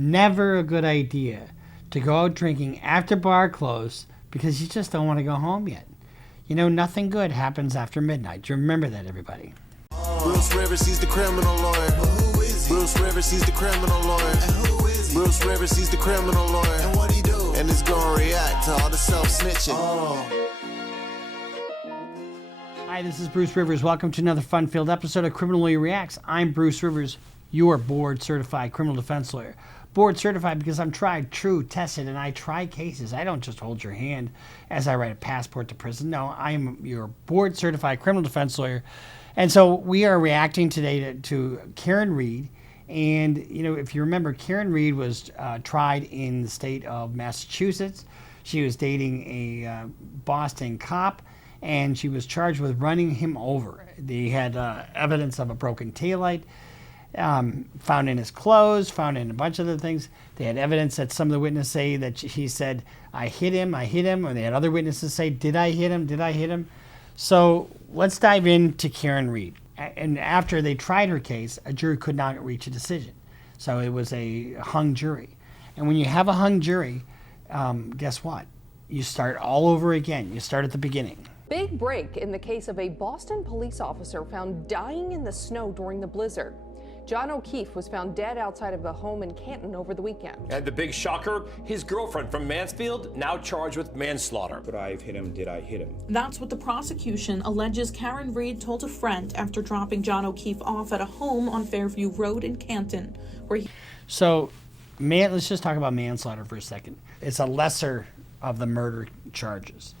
Never a good idea to go out drinking after bar close because you just don't want to go home yet. You know, nothing good happens after midnight. You remember that, everybody. Bruce Rivers, he's the criminal lawyer. Who is he? Bruce Rivers, he's the criminal lawyer. And who is he? Bruce Rivers, he's the criminal lawyer. And what he do? And he's gonna react to all the self-snitching. Hi, this is Bruce Rivers. Welcome to another fun-filled episode of Criminal Lawyer Reacts. I'm Bruce Rivers, your board-certified criminal defense lawyer. Board-certified because I'm tried, true, tested, and I try cases. I don't just hold your hand as I write a passport to prison. No, I am your board-certified criminal defense lawyer. And so we are reacting today to Karen Read. And, you know, if you remember, Karen Read was tried in the state of Massachusetts. She was dating a Boston cop, and she was charged with running him over. They had evidence of a broken taillight found in his clothes, found in a bunch of other things. They had evidence that some of the witnesses say that he said, I hit him, or they had other witnesses say, did I hit him? So let's dive into Karen Read. And after they tried her case, a jury could not reach a decision. So it was a hung jury. And when you have a hung jury, guess what? You start all over again. You start at the beginning. Big break in the case of a Boston police officer found dying in the snow during the blizzard. John O'Keefe was found dead outside of a home in Canton over the weekend. And the big shocker, his girlfriend from Mansfield now charged with manslaughter. Could I have hit him? Did I hit him? That's what the prosecution alleges Karen Read told a friend after dropping John O'Keefe off at a home on Fairview Road in Canton, where he... So, let's just talk about manslaughter for a second. It's a lesser of the murder charges.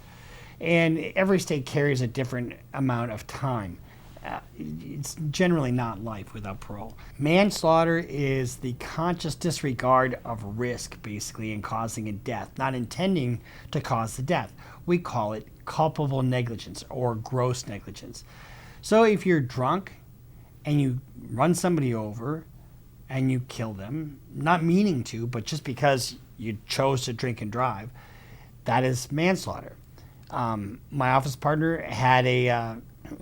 And every state carries a different amount of time. It's generally not life without parole. Manslaughter is the conscious disregard of risk, basically, in causing a death, not intending to cause the death. We call it culpable negligence or gross negligence. So if you're drunk and you run somebody over and you kill them, not meaning to, but just because you chose to drink and drive, that is manslaughter. My office partner had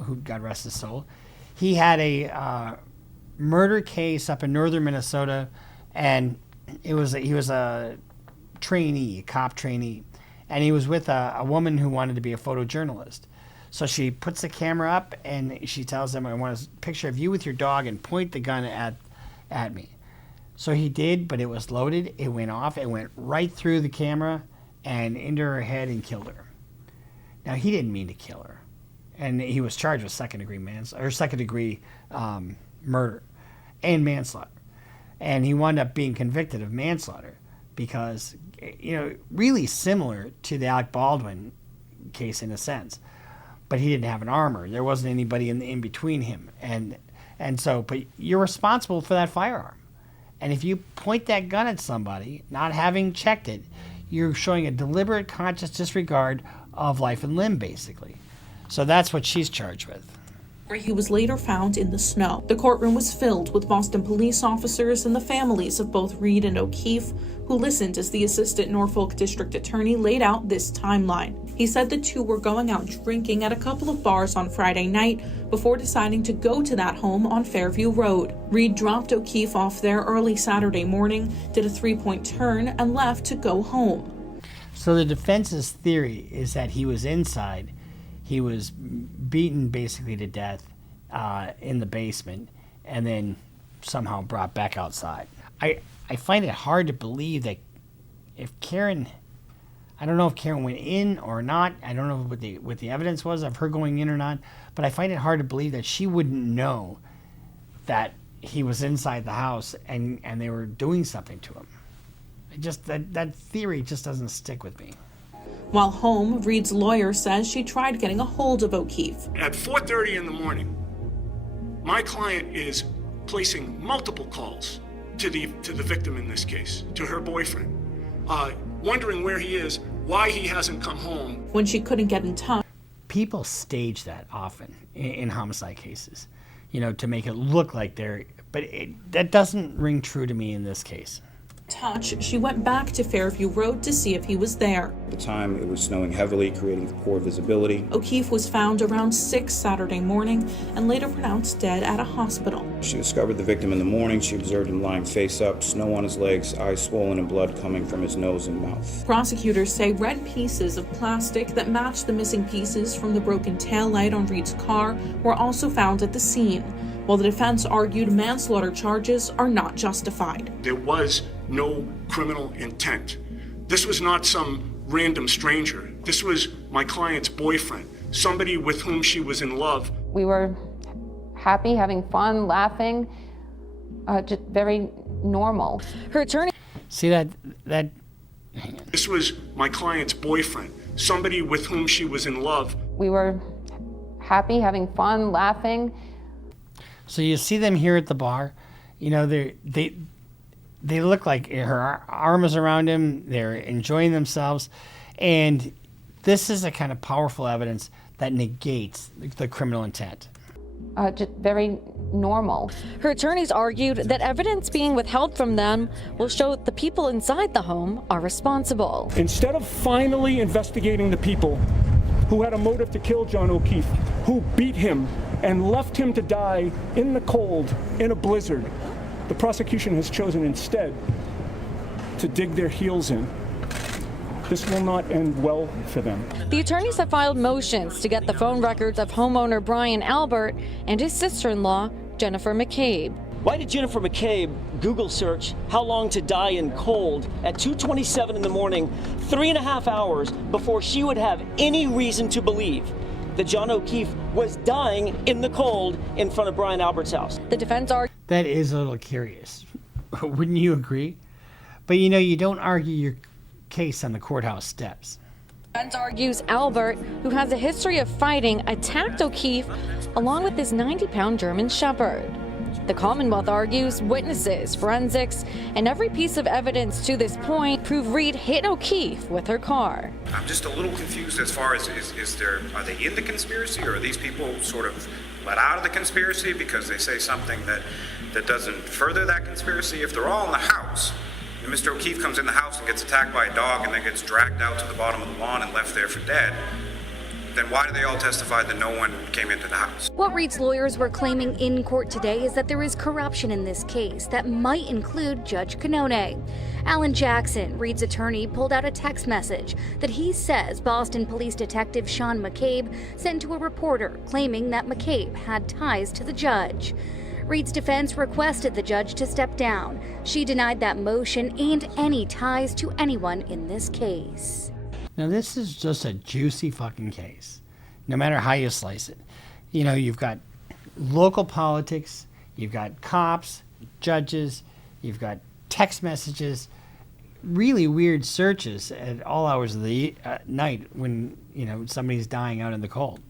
who God rest his soul, he had a murder case up in northern Minnesota, and he was a trainee, a cop trainee, and he was with a woman who wanted to be a photojournalist. So she puts the camera up and she tells him, I want a picture of you with your dog and point the gun at me. So he did, but it was loaded. It went off. It went right through the camera and into her head and killed her. Now, he didn't mean to kill her. And he was charged with second-degree murder and manslaughter. And he wound up being convicted of manslaughter because, you know, really similar to the Alec Baldwin case in a sense. But he didn't have an armor. There wasn't anybody in between him. And so, but you're responsible for that firearm. And if you point that gun at somebody, not having checked it, you're showing a deliberate, conscious disregard of life and limb, basically. So that's what she's charged with. Where he was later found in the snow. The courtroom was filled with Boston police officers and the families of both Read and O'Keefe, who listened as the assistant Norfolk district attorney laid out this timeline. He said the two were going out drinking at a couple of bars on Friday night before deciding to go to that home on Fairview Road. Read dropped O'Keefe off there early Saturday morning, did a 3-point turn, and left to go home. So the defense's theory is that he was inside. He was beaten basically to death in the basement and then somehow brought back outside. I find it hard to believe that if Karen, I don't know if Karen went in or not. I don't know what the evidence was of her going in or not, but I find it hard to believe that she wouldn't know that he was inside the house and they were doing something to him. That theory just doesn't stick with me. While home, Read's lawyer says she tried getting a hold of O'Keefe. At 4:30 in the morning, my client is placing multiple calls to the victim in this case, to her boyfriend, wondering where he is, why he hasn't come home. When she couldn't get in touch. People stage that often in homicide cases, you know, to make it look like they're, but that doesn't ring true to me in this case. Touch, she went back to Fairview Road to see if he was there. At the time, it was snowing heavily, creating poor visibility. O'Keefe was found around 6 Saturday morning and later pronounced dead at a hospital. She discovered the victim in the morning. She observed him lying face up, snow on his legs, eyes swollen and blood coming from his nose and mouth. Prosecutors say red pieces of plastic that match the missing pieces from the broken taillight on Reed's car were also found at the scene, while the defense argued manslaughter charges are not justified. There was no criminal intent. This was not some random stranger. This was my client's boyfriend, somebody with whom she was in love. We were happy, having fun, laughing, just very normal. Her attorney. See that. This was my client's boyfriend, somebody with whom she was in love. We were happy, having fun, laughing. So you see them here at the bar. You know, they look like her arm is around him. They're enjoying themselves. And this is the kind of powerful evidence that negates the criminal intent. Just very normal. Her attorneys argued that evidence being withheld from them will show that the people inside the home are responsible. Instead of finally investigating the people who had a motive to kill John O'Keefe, who beat him and left him to die in the cold in a blizzard, the prosecution has chosen instead to dig their heels in. This will not end well for them. The attorneys have filed motions to get the phone records of homeowner Brian Albert and his sister-in-law, Jennifer McCabe. Why did Jennifer McCabe Google search how long to die in cold at 2:27 in the morning, 3.5 hours before she would have any reason to believe that John O'Keefe was dying in the cold in front of Brian Albert's house? The defense argued. That is a little curious. Wouldn't you agree? But you know, you don't argue your case on the courthouse steps. The defense argues Albert, who has a history of fighting, attacked O'Keefe along with his 90-pound German Shepherd. The Commonwealth argues witnesses, forensics, and every piece of evidence to this point prove Reed hit O'Keefe with her car. I'm just a little confused as far as are they in the conspiracy, or are these people sort of let out of the conspiracy because they say something that doesn't further that conspiracy? If they're all in the house, and Mr. O'Keefe comes in the house and gets attacked by a dog and then gets dragged out to the bottom of the lawn and left there for dead, then why do they all testify that no one came into the house? What Reed's lawyers were claiming in court today is that there is corruption in this case that might include Judge Cannone. Alan Jackson, Reed's attorney, pulled out a text message that he says Boston Police Detective Sean McCabe sent to a reporter claiming that McCabe had ties to the judge. Reed's defense requested the judge to step down. She denied that motion and any ties to anyone in this case. Now, this is just a juicy fucking case, no matter how you slice it. You know, you've got local politics, you've got cops, judges, you've got text messages, really weird searches at all hours of the night when, you know, somebody's dying out in the cold.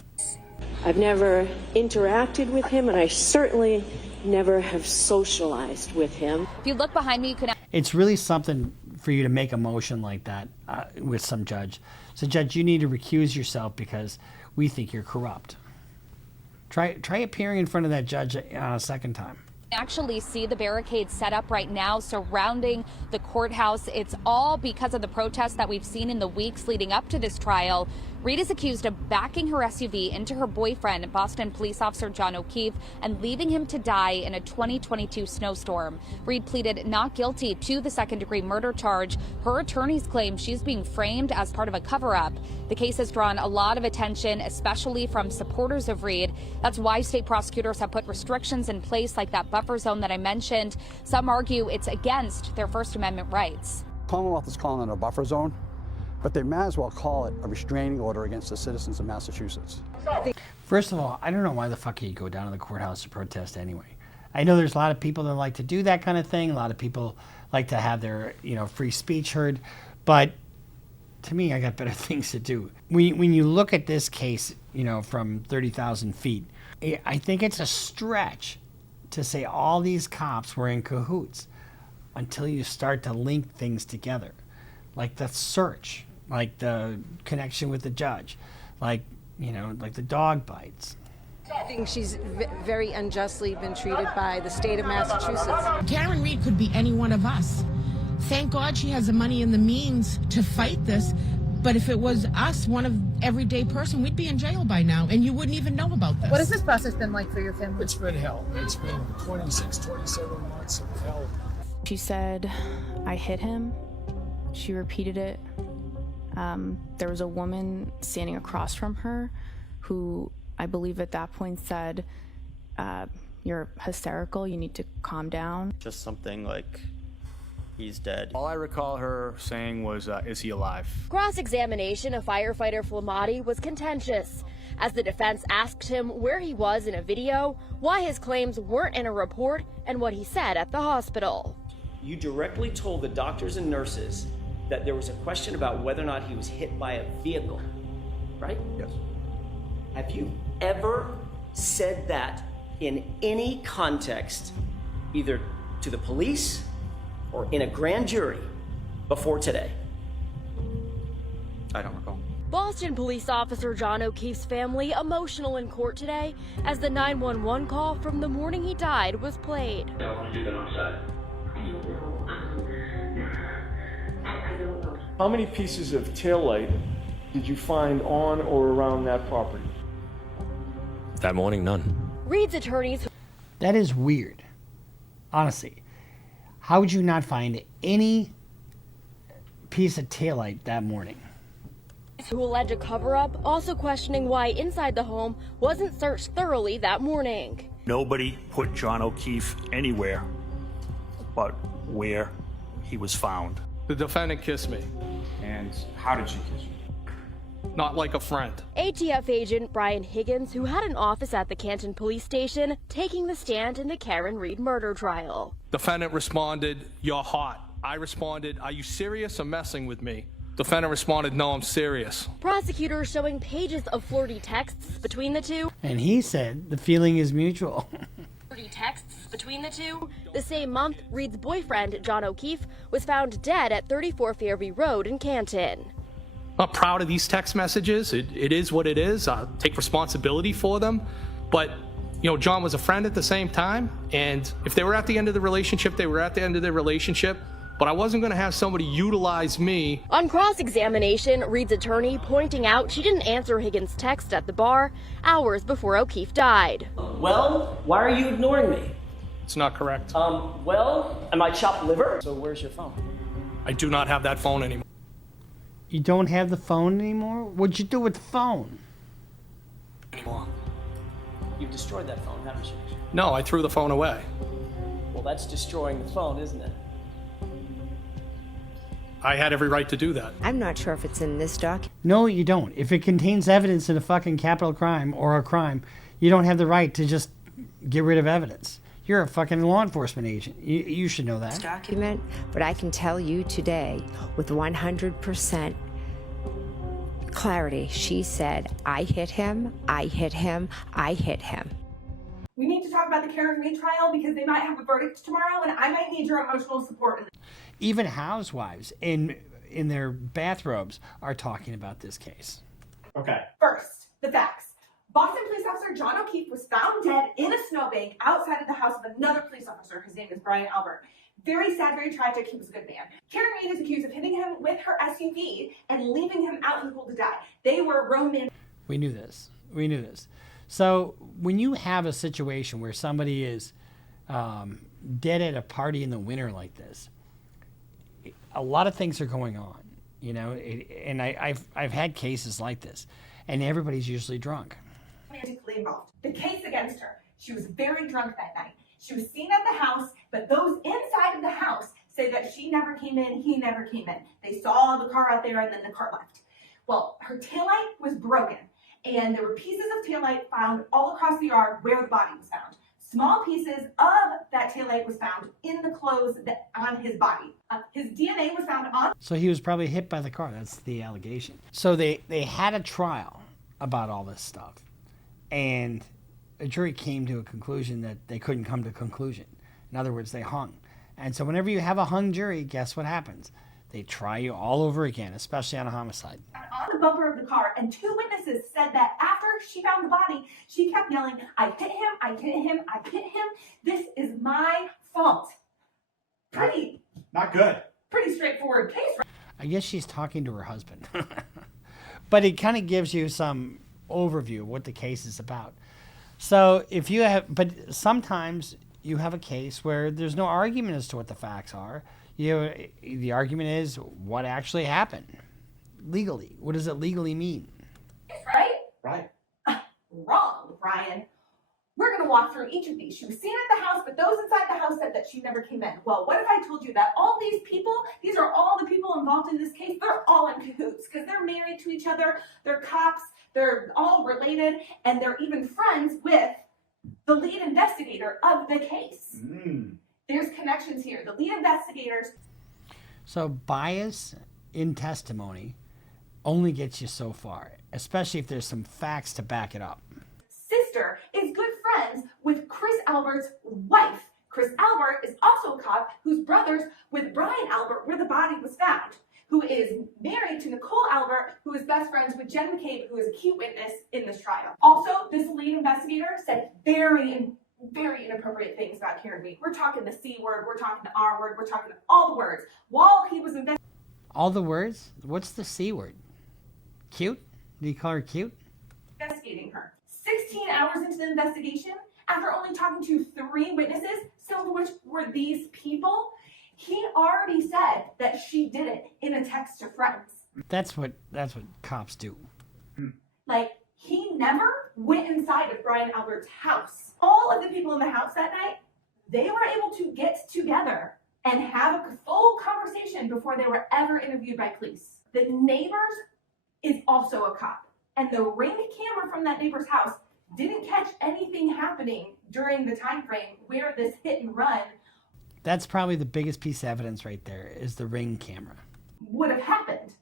I've never interacted with him, and I certainly never have socialized with him. If you look behind me, you can. It's really something for you to make a motion like that with some judge. So, Judge, you need to recuse yourself because we think you're corrupt. Try appearing in front of that judge a second time. Actually see the barricades set up right now surrounding the courthouse. It's all because of the protests that we've seen in the weeks leading up to this trial. Reed is accused of backing her SUV into her boyfriend, Boston police officer John O'Keefe, and leaving him to die in a 2022 snowstorm. Reed pleaded not guilty to the second-degree murder charge. Her attorneys claim she's being framed as part of a cover-up. The case has drawn a lot of attention, especially from supporters of Reed. That's why state prosecutors have put restrictions in place like that buffer zone that I mentioned. Some argue it's against their First Amendment rights. Commonwealth is calling it a buffer zone, but they might as well call it a restraining order against the citizens of Massachusetts. First of all, I don't know why the fuck you go down to the courthouse to protest anyway. I know there's a lot of people that like to do that kind of thing. A lot of people like to have their, free speech heard. But to me, I got better things to do. When you look at this case, from 30,000 feet, I think it's a stretch to say all these cops were in cahoots until you start to link things together. Like the search, like the connection with the judge, like the dog bites. I think she's very unjustly been treated by the state of Massachusetts. Karen Reed could be any one of us. Thank God she has the money and the means to fight this. But if it was us, one of everyday person, we'd be in jail by now, and you wouldn't even know about this. What has this process been like for your family? It's been hell. It's been 26, 27 months of hell. She said, I hit him. She repeated it. There was a woman standing across from her who I believe at that point said, you're hysterical, you need to calm down. Just something like, he's dead. All I recall her saying was, is he alive? Cross-examination of firefighter Flamati was contentious, as the defense asked him where he was in a video, why his claims weren't in a report, and what he said at the hospital. You directly told the doctors and nurses that there was a question about whether or not he was hit by a vehicle, right? Yes. Have you ever said that in any context, either to the police or in a grand jury before today? I don't recall. Boston police officer John O'Keefe's family emotional in court today as the 911 call from the morning he died was played. How many pieces of taillight did you find on or around that property? That morning, none. Reed's attorneys. That is weird. Honestly. How would you not find any piece of taillight that morning? Who allege a cover-up, also questioning why inside the home wasn't searched thoroughly that morning. Nobody put John O'Keefe anywhere but where he was found. The defendant kissed me. And how did she kiss you? Not like a friend. ATF agent Brian Higgins, who had an office at the Canton Police Station, taking the stand in the Karen Reed murder trial. Defendant responded, "You're hot." I responded, "Are you serious or messing with me?" Defendant responded, "No, I'm serious." Prosecutors showing pages of flirty texts between the two. And he said the feeling is mutual. Flirty texts between the two. The same month, Reed's boyfriend, John O'Keefe, was found dead at 34 Fairview Road in Canton. I'm not proud of these text messages. It is what it is. I take responsibility for them. But, you know, John was a friend at the same time. And if they were at the end of the relationship, they were at the end of their relationship. But I wasn't going to have somebody utilize me. On cross-examination, Reed's attorney pointing out she didn't answer Higgins' text at the bar hours before O'Keefe died. Well, why are you ignoring me? It's not correct. Well, am I chopped liver? So where's your phone? I do not have that phone anymore. You don't have the phone anymore? What'd you do with the phone? Anymore. You've destroyed that phone, haven't you? No, I threw the phone away. Well, that's destroying the phone, isn't it? I had every right to do that. I'm not sure if it's in this doc. No, you don't. If it contains evidence of a fucking capital crime or a crime, you don't have the right to just get rid of evidence. You're a fucking law enforcement agent. You should know that. Document, but I can tell you today with 100% clarity, she said, I hit him, I hit him, I hit him. We need to talk about the Karen Reed trial because they might have a verdict tomorrow and I might need your emotional support. Even housewives in their bathrobes are talking about this case. Okay. First, the facts. Boston police officer John O'Keefe was found dead in a snowbank outside of the house of another police officer. His name is Brian Albert. Very sad, very tragic. He was a good man. Karen Reed is accused of hitting him with her SUV and leaving him out in the cold to die. They were romantic. We knew this. We knew this. So when you have a situation where somebody is dead at a party in the winter like this, a lot of things are going on, you know, and I've had cases like this, and everybody's usually drunk. Romantically involved. The case against her. She was very drunk that night. She was seen at the house, but those inside of the house say that she never came in, he never came in. They saw the car out there and then the car left. Well, her taillight was broken, and there were pieces of taillight found all across the yard where the body was found. Small pieces of that taillight was found in the clothes on his body. His DNA was found on. So he was probably hit by the car. That's the allegation. So they had a trial about all this stuff, and a jury came to a conclusion that they couldn't come to a conclusion. In other words, they hung. And so whenever you have a hung jury, guess what happens? They try you all over again, especially on a homicide. On the bumper of the car, and two witnesses said that after she found the body, she kept yelling, I hit him, I hit him, I hit him. This is my fault. Pretty Pretty straightforward case, right? I guess she's talking to her husband. But it kind of gives you some overview of what the case is about. So if you have, but sometimes you have a case where there's no argument as to what the facts are. The argument is what actually happened legally. What does it legally mean? Right? Right. Wrong, Ryan. We're going to walk through each of these. She was seen at the house, but those inside the house said that she never came in. Well, what if I told you that all these people, these are all the people involved in this case, they're all in cahoots because they're married to each other, they're cops, they're all related, and they're even friends with the lead investigator of the case. There's connections here. The lead investigators. So bias in testimony only gets you so far, especially if there's some facts to back it up. Sister is good friends with Chris Albert's wife. Chris Albert is also a cop who's brothers with Brian Albert, where the body was found, who is married to Nicole Albert, who is best friends with Jen McCabe, who is a key witness in this trial. Also, this lead investigator said very inappropriate things about Karen Reed. We're talking the C word, we're talking the R word, we're talking all the words. While he was investigating. All the words? What's the C word? Cute? Do you call her cute? Investigating her. 16 hours into the investigation, after only talking to 3 witnesses, some of which were these people, he already said that she did it in a text to friends. That's what cops do. Like, he never went inside of Brian Albert's house. All of the people in the house that night, they were able to get together and have a full conversation before they were ever interviewed by police. The neighbors is also a cop. And the Ring camera from that neighbor's house didn't catch anything happening during the time frame where this hit and run. That's probably the biggest piece of evidence right there is the Ring camera. Would have happened.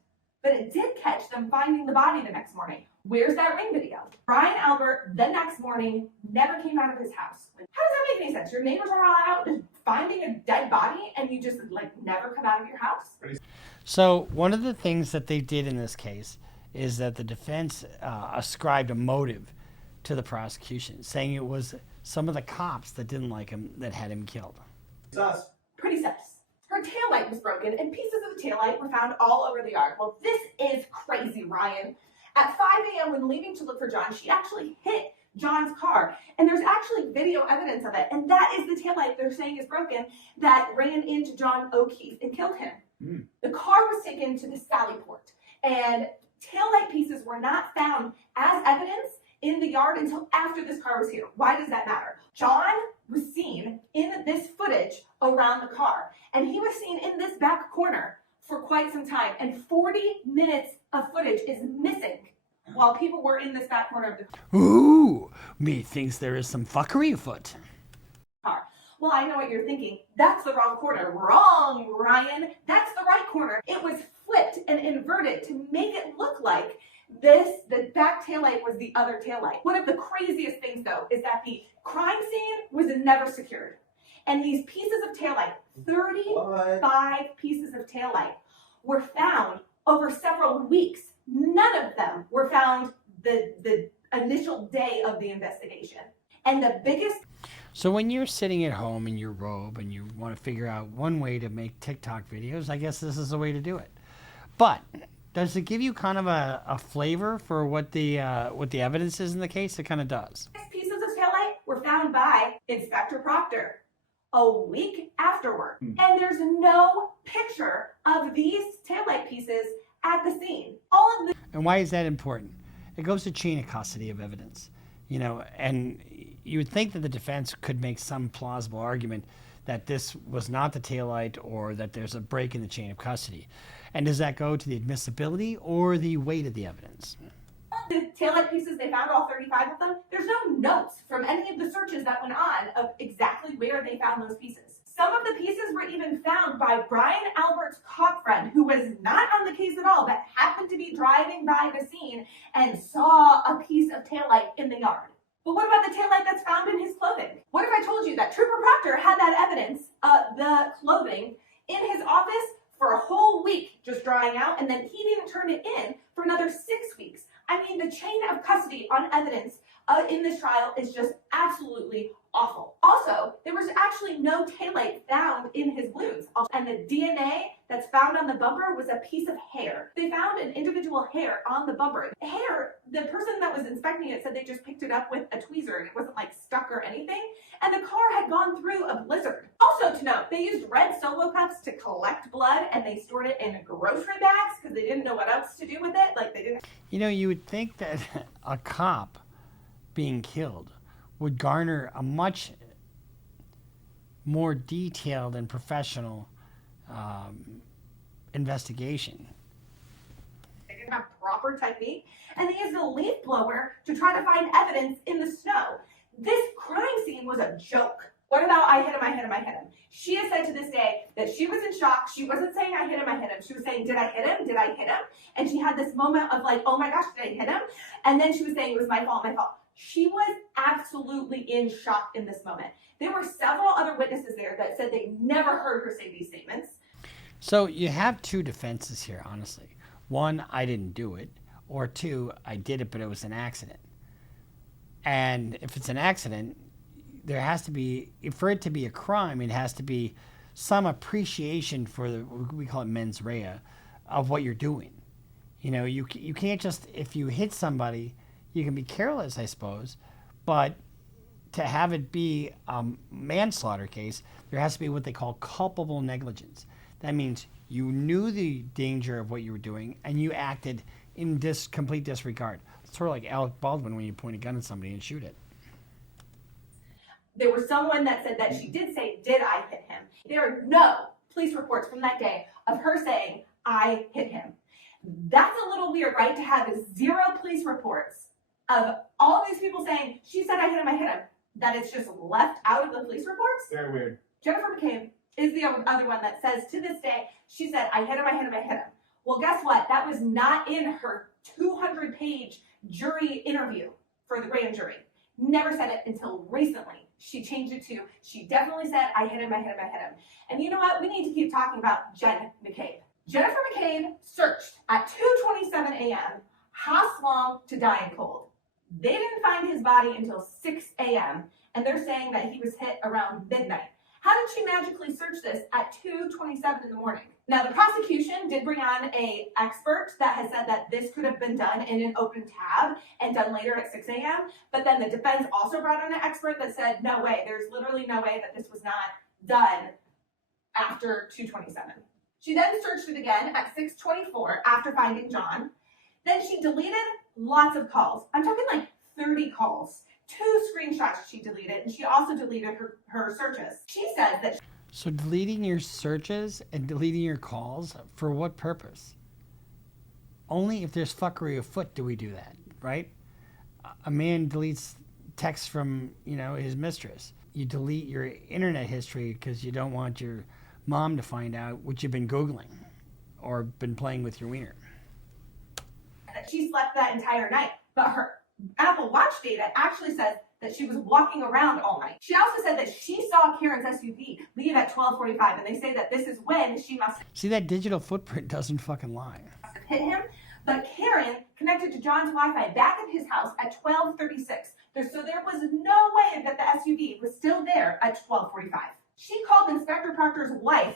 But it did catch them finding the body the next morning. Where's that Ring video? Brian Albert, the next morning, never came out of his house. How does that make any sense? Your neighbors are all out just finding a dead body and you just never come out of your house? So one of the things that they did in this case is that the defense ascribed a motive to the prosecution, saying it was some of the cops that didn't like him that had him killed. Sus. Pretty sus. Her taillight was broken and pieces of the taillight were found all over the yard. Well, this is crazy, Ryan. At 5 a.m. when leaving to look for John, she actually hit John's car. And there's actually video evidence of it. And that is the taillight they're saying is broken that ran into John O'Keefe and killed him. The car was taken to the Sallyport. And taillight pieces were not found as evidence in the yard until after this car was here. Why does that matter? John was seen in this footage around the car, and he was seen in this back corner for quite some time, and 40 minutes of footage is missing while people were in this back corner of the car. Ooh, me thinks there is some fuckery afoot. Well, I know what you're thinking. That's the wrong corner. Wrong, Ryan. That's the right corner. It was flipped and inverted to make it look like the back taillight was the other taillight. One of the craziest things, though, is that the crime scene was never secured. And these pieces of taillight, 35 pieces of taillight, were found over several weeks. None of them were found the initial day of the investigation. And the biggest... So when you're sitting at home in your robe and you want to figure out one way to make TikTok videos, I guess this is the way to do it. But does it give you kind of a flavor for what the evidence is in the case? It kind of does. Pieces of taillight were found by Inspector Proctor a week afterward. And there's no picture of these taillight pieces at the scene. All of the... And why is that important? It goes to chain of custody of evidence. You know, and you would think that the defense could make some plausible argument that this was not the taillight or that there's a break in the chain of custody. And does that go to the admissibility or the weight of the evidence? The taillight pieces, they found all 35 of them. There's no notes from any of the searches that went on of exactly where they found those pieces. Some of the pieces were even found by Brian Albert's cop friend, who was not on the case at all, but happened to be driving by the scene and saw a piece of taillight in the yard. But what about the taillight that's found in his clothing? What if I told you that Trooper Proctor had that evidence, the clothing, in his office for a whole week just drying out, and then he didn't turn it in for another 6 weeks? I mean, the chain of custody on evidence in this trial is just absolutely awful. Also, there was actually no taillight found in his wounds. And the DNA that's found on the bumper was a piece of hair. They found an individual hair on the bumper. Hair, the person that was inspecting it said they just picked it up with a tweezer and it wasn't like stuck or anything. And the car had gone through a blizzard. Also to note, they used red Solo cups to collect blood and they stored it in grocery bags because they didn't know what else to do with it. Like they didn't. You know, you would think that a cop being killed would garner a much more detailed and professional investigation. They didn't have proper technique, and they used a leaf blower to try to find evidence in the snow. This crime scene was a joke. What about I hit him, I hit him, I hit him? She has said to this day that she was in shock. She wasn't saying I hit him, I hit him. She was saying, did I hit him? Did I hit him? And she had this moment of like, oh my gosh, did I hit him? And then she was saying it was my fault, my fault. She was absolutely in shock in this moment. There were several other witnesses there that said they never heard her say these statements. So you have two defenses here, honestly. One, I didn't do it. Or two, I did it, but it was an accident. And if it's an accident, there has to be, for it to be a crime, it has to be some appreciation for the, we call it mens rea, of what you're doing. You know, you can't just, if you hit somebody, you can be careless, I suppose, but to have it be a manslaughter case, there has to be what they call culpable negligence. That means you knew the danger of what you were doing and you acted in complete disregard. It's sort of like Alec Baldwin when you point a gun at somebody and shoot it. There was someone that said that she did say, did I hit him? There are no police reports from that day of her saying, I hit him. That's a little weird, right? To have 0 police reports of all these people saying, she said I hit him, I hit him. That it's just left out of the police reports? Very weird. Jennifer McCabe is the other one that says to this day, she said, I hit him, I hit him, I hit him. Well, guess what? That was not in her 200-page jury interview for the grand jury. Never said it until recently. She changed it to, she definitely said, I hit him, I hit him, I hit him. And you know what? We need to keep talking about Jen McCabe. Jennifer McCabe searched at 2:27 a.m. how long to die in cold. They didn't find his body until 6 a.m. and they're saying that he was hit around midnight. How did she magically search this at 2:27 in the morning? Now, the prosecution did bring on an expert that has said that this could have been done in an open tab and done later at 6 a.m. But then the defense also brought on an expert that said, no way, there's literally no way that this was not done after 2:27. She then searched it again at 6:24 after finding John. Then she deleted lots of calls. I'm talking like 30 calls. 2 screenshots she deleted, and she also deleted her searches. She says that... So deleting your searches and deleting your calls, for what purpose? Only if there's fuckery afoot do we do that, right? A man deletes texts from, you know, his mistress. You delete your internet history because you don't want your mom to find out what you've been Googling or been playing with your wiener. That she slept that entire night, but her Apple Watch data actually says that she was walking around all night. She also said that she saw Karen's SUV leave at 12:45, and they say that this is when she must See, that digital footprint doesn't fucking lie. have hit him. But Karen connected to John's Wi-Fi back at his house at 12:36. So there was no way that the SUV was still there at 12:45. She called Inspector Proctor's wife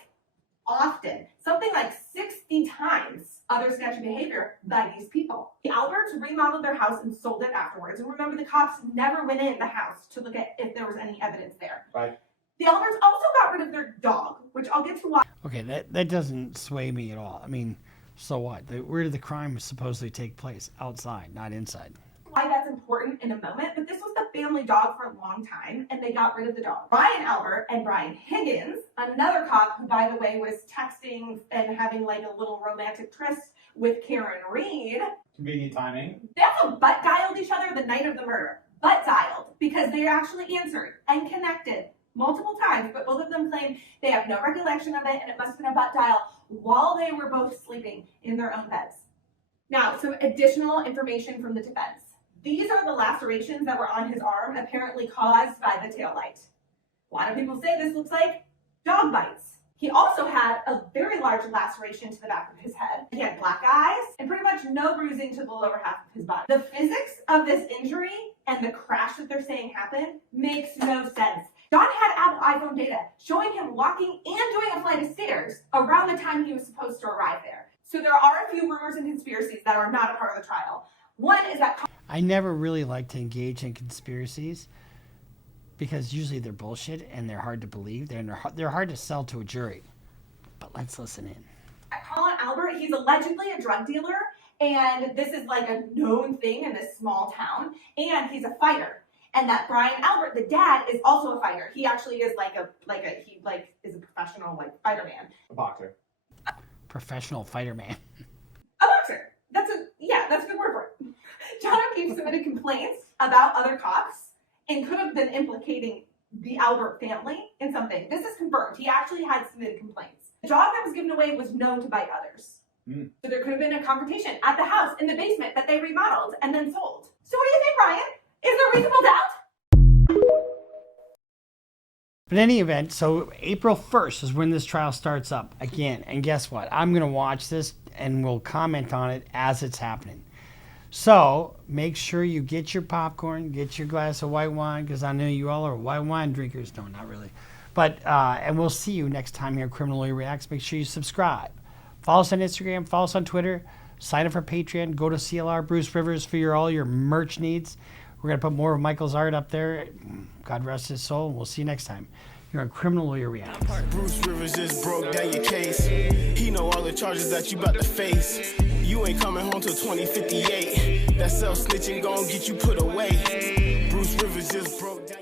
often, something like 60 times, other sketchy behavior by these people. The Alberts remodeled their house and sold it afterwards. And remember, the cops never went in the house to look at if there was any evidence there. Right. The Alberts also got rid of their dog, which I'll get to why. Okay, that doesn't sway me at all. I mean, so what? Where did the crime supposedly take place? Outside, not inside. Why that's important in a moment, but this was the family dog for a long time, and they got rid of the dog. Brian Albert and Brian Higgins, another cop who, by the way, was texting and having like a little romantic tryst with Karen Reed. Convenient timing. They also butt dialed each other the night of the murder. Butt dialed, because they actually answered and connected multiple times, but both of them claim they have no recollection of it, and it must have been a butt dial while they were both sleeping in their own beds. Now, some additional information from the defense. These are the lacerations that were on his arm, apparently caused by the taillight. A lot of people say this looks like dog bites. He also had a very large laceration to the back of his head. He had black eyes and pretty much no bruising to the lower half of his body. The physics of this injury and the crash that they're saying happened makes no sense. John had Apple iPhone data showing him walking and doing a flight of stairs around the time he was supposed to arrive there. So there are a few rumors and conspiracies that are not a part of the trial. One is that I never really like to engage in conspiracies because usually they're bullshit and they're hard to believe. They're hard to sell to a jury. But let's listen in. Colin Albert, he's allegedly a drug dealer, and this is like a known thing in this small town, and he's a fighter. And that Brian Albert, the dad, is also a fighter. He actually is he is a professional fighter man. A boxer. Professional fighter man. A boxer. That's a good word for it. John O'Keefe submitted complaints about other cops and could have been implicating the Albert family in something. This is confirmed. He actually had submitted complaints. The dog that was given away was known to bite others. So there could have been a confrontation at the house in the basement that they remodeled and then sold. So what do you think, Ryan? Is there reasonable doubt? But in any event, so April 1st is when this trial starts up again. And guess what? I'm going to watch this and we'll comment on it as it's happening. So make sure you get your popcorn, get your glass of white wine, because I know you all are white wine drinkers. No, not really. But, and we'll see you next time here at Criminal Lawyer Reacts. Make sure you subscribe. Follow us on Instagram, follow us on Twitter, sign up for Patreon, go to CLR Bruce Rivers for all your merch needs. We're going to put more of Michael's art up there. God rest his soul. We'll see you next time. You're on Criminal Lawyer Reacts. Bruce Rivers just broke down your case. He know all the charges that you about to face. You ain't coming home till 2058. That self-snitching gon' get you put away. Bruce Rivers just broke down your